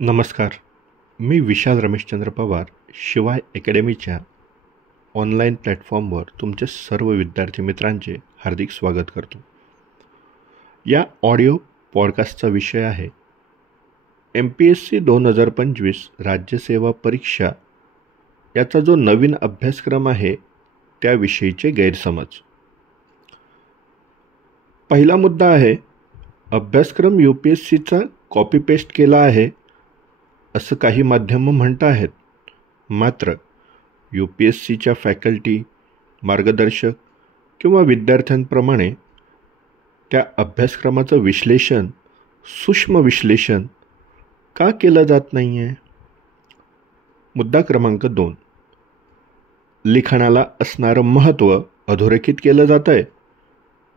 नमस्कार. मी विशाल रमेशचंद्र पवार शिवाय अकॅडमीच्या ऑनलाईन प्लॅटफॉर्मवर तुमचे सर्व विद्यार्थी मित्रांचे हार्दिक स्वागत करतो. या ऑडिओ पॉडकास्टचा विषय आहे MPSC 2025 राज्यसेवा परीक्षा याचा जो नवीन अभ्यासक्रम आहे त्याविषयीचे गैरसमज. पहिला मुद्दा आहे, अभ्यासक्रम UPSCचा कॉपी पेस्ट केला आहे असं काही माध्यमं म्हणत आहेत. मात्र UPSCच्या फॅकल्टी, मार्गदर्शक किंवा विद्यार्थ्यांप्रमाणे त्या अभ्यासक्रमाचं विश्लेषण, सूक्ष्म विश्लेषण का केलं जात नाही आहे? मुद्दा क्रमांक 2, लिखाणाला असणारं महत्त्व अधोरेखित केलं जातं आहे.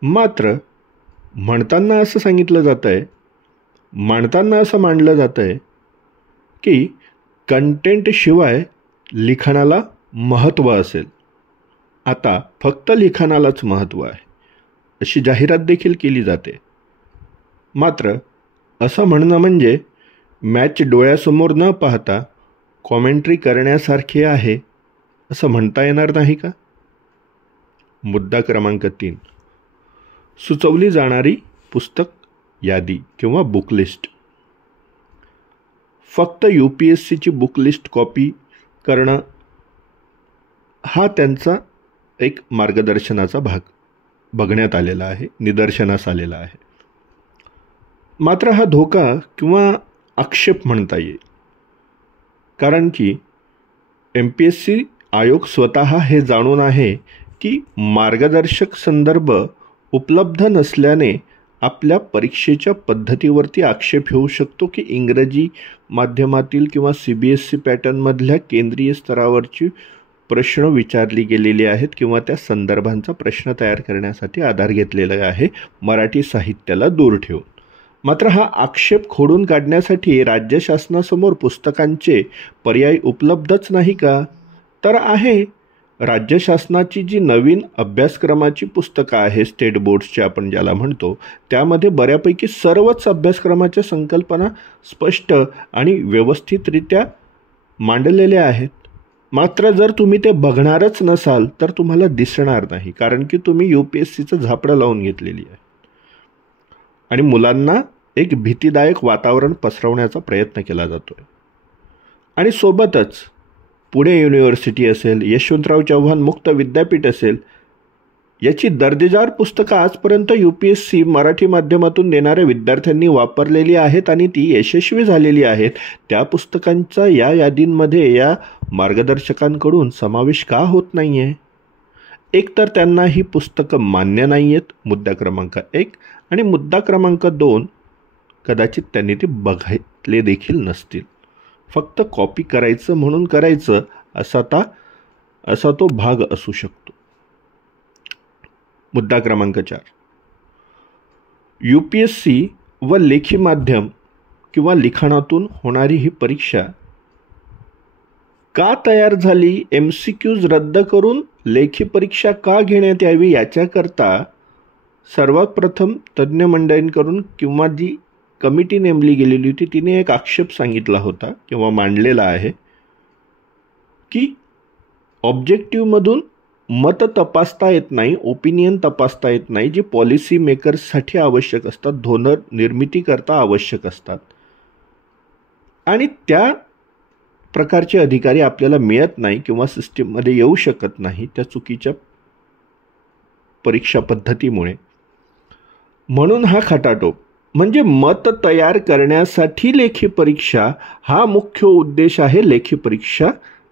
मात्र म्हणताना असं सांगितलं जातं आहे, मांडताना असं मांडलं जातं आहे की कंटेंटशिवाय लिखाणाला महत्त्व असेल. आता फक्त लिखाणालाच महत्त्व आहे अशी जाहिरात देखील केली जाते. मात्र असं म्हणणं म्हणजे मॅच डोळ्यासमोर न पाहता कॉमेंट्री करण्यासारखे आहे असं म्हणता येणार नाही का? मुद्दा क्रमांक 3, सुचवली जाणारी पुस्तक यादी किंवा बुकलिस्ट. फक्त UPSCची बुकलिस्ट कॉपी करणं हा त्यांचा एक मार्गदर्शनाचा भाग बघण्यात आलेला आहे, निदर्शनास आलेला आहे. मात्र हा धोका किंवा आक्षेप म्हणता येईल, कारण की MPSC आयोग स्वतः हे जाणून आहे की मार्गदर्शक संदर्भ उपलब्ध नसल्याने आपल्या परीक्षेच्या पद्धतीवरती आक्षेप येऊ शकतो की इंग्रजी माध्यमातील किंवा CBSE पॅटर्नमधल्या केंद्रीय स्तरावरची प्रश्न विचारली गेलेली आहेत किंवा त्या संदर्भांचा प्रश्न तयार करण्यासाठी आधार घेतलेला आहे मराठी साहित्याला दूर ठेवून. मात्र हा आक्षेप खोडून काढण्यासाठी राज्य शासनासमोर पुस्तकांचे पर्याय उपलब्धच नाही का? तर आहे. राज्य शासनाची जी नवीन अभ्यासक्रमाची पुस्तकं आहे, स्टेट बोर्ड्सचे आपण ज्याला म्हणतो, त्यामध्ये बऱ्यापैकी सर्वच अभ्यासक्रमाच्या संकल्पना स्पष्ट आणि व्यवस्थितरित्या मांडलेल्या आहेत. मात्र जर तुम्ही ते बघणारच नसाल तर तुम्हाला दिसणार नाही, कारण की तुम्ही UPSCचं झापडं लावून घेतलेली आहे आणि मुलांना एक भीतीदायक वातावरण पसरवण्याचा प्रयत्न केला जातो आहे. आणि सोबतच पुणे युनिव्हर्सिटी असेल, यशवंतराव चव्हाण मुक्त विद्यापीठ असेल, याची दर्जेदार पुस्तकं आजपर्यंत UPSC मराठी माध्यमातून देणाऱ्या विद्यार्थ्यांनी वापरलेली आहेत आणि ती यशस्वी झालेली आहेत. त्या पुस्तकांचा या यादींमध्ये या मार्गदर्शकांकडून समावेश का होत नाही आहे? एकतर त्यांना ही पुस्तकं मान्य नाही आहेत, मुद्दा क्रमांक 1, आणि मुद्दा क्रमांक 2, कदाचित त्यांनी ते बघितले देखील नसतील. फक्त कॉपी करायचं म्हणून करायचं असा तो भाग असू शकतो. मुद्दा क्रमांक 4, UPSC व लेखी माध्यम किंवा लिखाणातून होणारी ही परीक्षा का तयार झाली? MCQs रद्द करून लेखी परीक्षा का घेण्यात यावी याच्याकरता सर्वात प्रथम तज्ज्ञ मंडळींकडून किंवा जी कमिटी नेमली गेलेली होती तिने एक आक्षेप सांगितला होता किंवा मांडलेला आहे की ऑब्जेक्टिव्हमधून मत तपासता येत नाही, ओपिनियन तपासता येत नाही, जी पॉलिसी मेकर्ससाठी आवश्यक असतात, धोरण निर्मितीकरता आवश्यक असतात, आणि त्या प्रकारचे अधिकारी आपल्याला मिळत नाही किंवा सिस्टीममध्ये येऊ शकत नाही त्या चुकीच्या परीक्षा पद्धतीमुळे. म्हणून हा खटाटोप, म्हणजे मत तयार करण्यासाठी लेखी परीक्षा हा मुख्य उद्देश आहे लेखी परीक्षा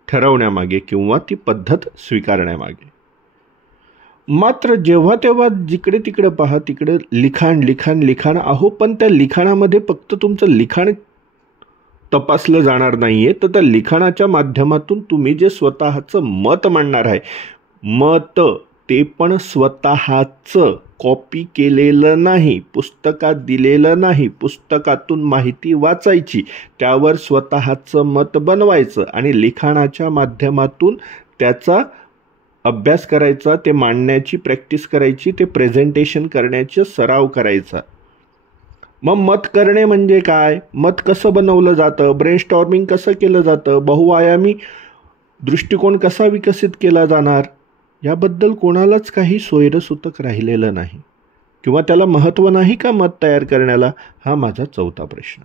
ठरवण्यामागे किंवा ती पद्धत स्वीकारण्यामागे. मात्र जेव्हा तेव्हा जिकडे तिकडे पहा तिकडे लिखाण लिखाण लिखाण. अहो, पण त्या लिखाणामध्ये फक्त तुमचं लिखाण तपासलं जाणार नाही आहे, तर त्या लिखाणाच्या माध्यमातून तुम्ही जे स्वतःचं मत मांडणार आहे, मत ते पण स्वतःचं, कॉपी केलेलं नाही, पुस्तकात दिलेलं नाही, पुस्तकातून माहिती वाचायची, त्यावर स्वतःचं मत बनवायचं आणि लिखाणाच्या माध्यमातून त्याचा अभ्यास करायचा, ते मांडण्याची प्रॅक्टिस करायची, ते प्रेझेंटेशन करण्याचा सराव करायचा. मग मत करणे म्हणजे काय, मत कसं बनवलं जातं, ब्रेनस्टॉर्मिंग कसं केलं जातं, बहुआयामी दृष्टिकोन कसा विकसित केला जाणार, याबद्दल कोणालाच काही सोयरसूतक राहिलेलं नाही किंवा त्याला महत्त्व नाही का मत तयार करण्याला, हा माझा चौथा प्रश्न.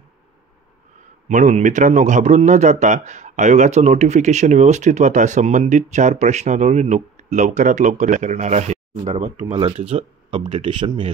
म्हणून मित्रांनो, घाबरून न जाता आयोगाचं नोटिफिकेशन व्यवस्थित वाचा. संबंधित 4 प्रश्नांवर लवकरात लवकर करणार आहे, संदर्भात तुम्हाला त्याचं अपडेटेशन मिळेल.